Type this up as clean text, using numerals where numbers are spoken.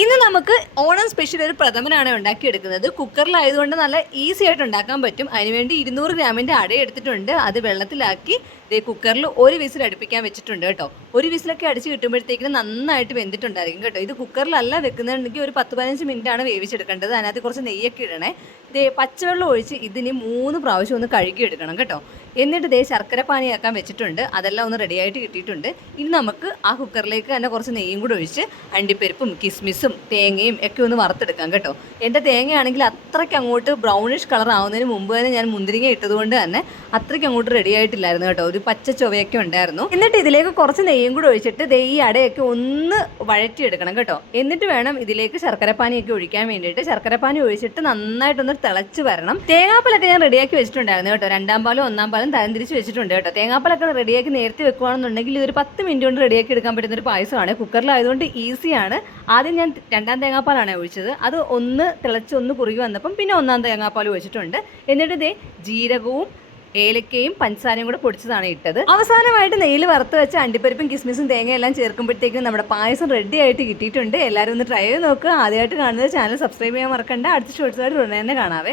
ഇന്ന് നമുക്ക് ഓണം സ്പെഷ്യൽ ഒരു പ്രഥമനാണ് ഉണ്ടാക്കിയെടുക്കുന്നത്. കുക്കറിലായതുകൊണ്ട് നല്ല ഈസി ആയിട്ട് ഉണ്ടാക്കാൻ പറ്റും. അതിനുവേണ്ടി 200 ഗ്രാമിൻ്റെ അട എടുത്തിട്ടുണ്ട്. അത് വെള്ളത്തിലാക്കി കുക്കറിൽ ഒരു വിസിൽ അടുപ്പിക്കാൻ വെച്ചിട്ടുണ്ട് കേട്ടോ. ഒരു വിസിലൊക്കെ അടിച്ച് കിട്ടുമ്പോഴത്തേക്കിന് നന്നായിട്ട് വെന്തിട്ടുണ്ടായിരിക്കും കേട്ടോ. ഇത് കുക്കറിലല്ല വെക്കുന്നുണ്ടെങ്കിൽ ഒരു 10-15 മിനിറ്റാണ് വേവിച്ചെടുക്കേണ്ടത്. അതിനകത്ത് കുറച്ച് നെയ്യൊക്കെ ഇടണേ. പച്ചവെള്ളം ഒഴിച്ച് ഇതിന് 3 പ്രാവശ്യം ഒന്ന് കഴുകിയെടുക്കണം കേട്ടോ. എന്നിട്ട് ശർക്കര പാനിയാക്കാൻ വെച്ചിട്ടുണ്ട്. അതെല്ലാം ഒന്ന് റെഡിയായിട്ട് കിട്ടിയിട്ടുണ്ട്. ഇനി നമുക്ക് ആ കുക്കറിലേക്ക് തന്നെ കുറച്ച് നെയ്യും കൂടെ ഒഴിച്ച് അണ്ടിപ്പരിപ്പും കിസ്മിസും തേങ്ങയും ഒക്കെ ഒന്ന് വറുത്തെടുക്കാം കേട്ടോ. എൻ്റെ തേങ്ങയാണെങ്കിൽ അത്രയ്ക്ക് അങ്ങോട്ട് ബ്രൗണിഷ് കളർ ആവുന്നതിന് മുമ്പ് തന്നെ ഞാൻ മുന്തിരിങ്ങ ഇട്ടതുകൊണ്ട് തന്നെ അത്രയ്ക്ക് അങ്ങോട്ട് റെഡി ആയിട്ടില്ലായിരുന്നു കേട്ടോ. ഒരു പച്ച ചൊവയൊക്കെ ഉണ്ടായിരുന്നു. എന്നിട്ട് ഇതിലേക്ക് കുറച്ച് നെയ്യും കൂടെ ഒഴിച്ചിട്ട് ഈ അടയൊക്കെ ഒന്ന് വഴറ്റിയെടുക്കണം കേട്ടോ. എന്നിട്ട് വേണം ഇതിലേക്ക് ശർക്കരപ്പാനിയൊക്കെ ഒഴിക്കാൻ വേണ്ടിയിട്ട്. ശർക്കരപ്പാനി ഒഴിച്ചിട്ട് നന്നായിട്ടൊന്ന് തിളച്ച് വരണം. തേങ്ങാപ്പാലൊക്കെ ഞാൻ റെഡിയാക്കി വെച്ചിട്ടുണ്ടായിരുന്നു കേട്ടോ. 2-ാം പാലും 1-ാം പാലും തരംതിരിച്ച് വെച്ചിട്ടുണ്ട് കേട്ടോ. തേങ്ങാപ്പാലൊക്കെ റെഡിയാക്കി നേരത്തെ വെക്കുകയാണെന്നുണ്ടെങ്കിൽ ഇതൊരു 10 മിനിറ്റ് കൊണ്ട് റെഡിയാക്കി എടുക്കാൻ പറ്റുന്ന ഒരു പായസമാണ്. കുക്കറിലായതുകൊണ്ട് ഈസിയാണ്. ആദ്യം ഞാൻ 2-ാം തേങ്ങാപ്പാലാണ് ഒഴിച്ചത്. അത് ഒന്ന് തിളച്ച് ഒന്ന് കുറുകി വന്നപ്പം പിന്നെ 1-ാം തേങ്ങാപ്പാൽ ഒഴിച്ചിട്ടുണ്ട്. എന്നിട്ട് ജീരകവും ഏലക്കയും പഞ്ചസാരയും കൂടെ പൊടിച്ചതാണ് ഇട്ടത്. അവസാനമായിട്ട് നെയ്യിൽ വറുത്ത് വെച്ച അണ്ടിപ്പരിപ്പും കിസ്മിസും തേങ്ങയും എല്ലാം ചേർക്കുമ്പോഴത്തേക്കും നമ്മുടെ പായസം റെഡി ആയിട്ട് കിട്ടിയിട്ടുണ്ട്. എല്ലാവരും ഒന്ന് ട്രൈ ചെയ്ത് നോക്കുക. ആദ്യമായിട്ട് കാണുന്നത് ചാനൽ സബ്സ്ക്രൈബ് ചെയ്യാൻ മറക്കണ്ട. അടുത്ത ഷോർട്സായിട്ട് ഉടനെ തന്നെ കാണാവേ.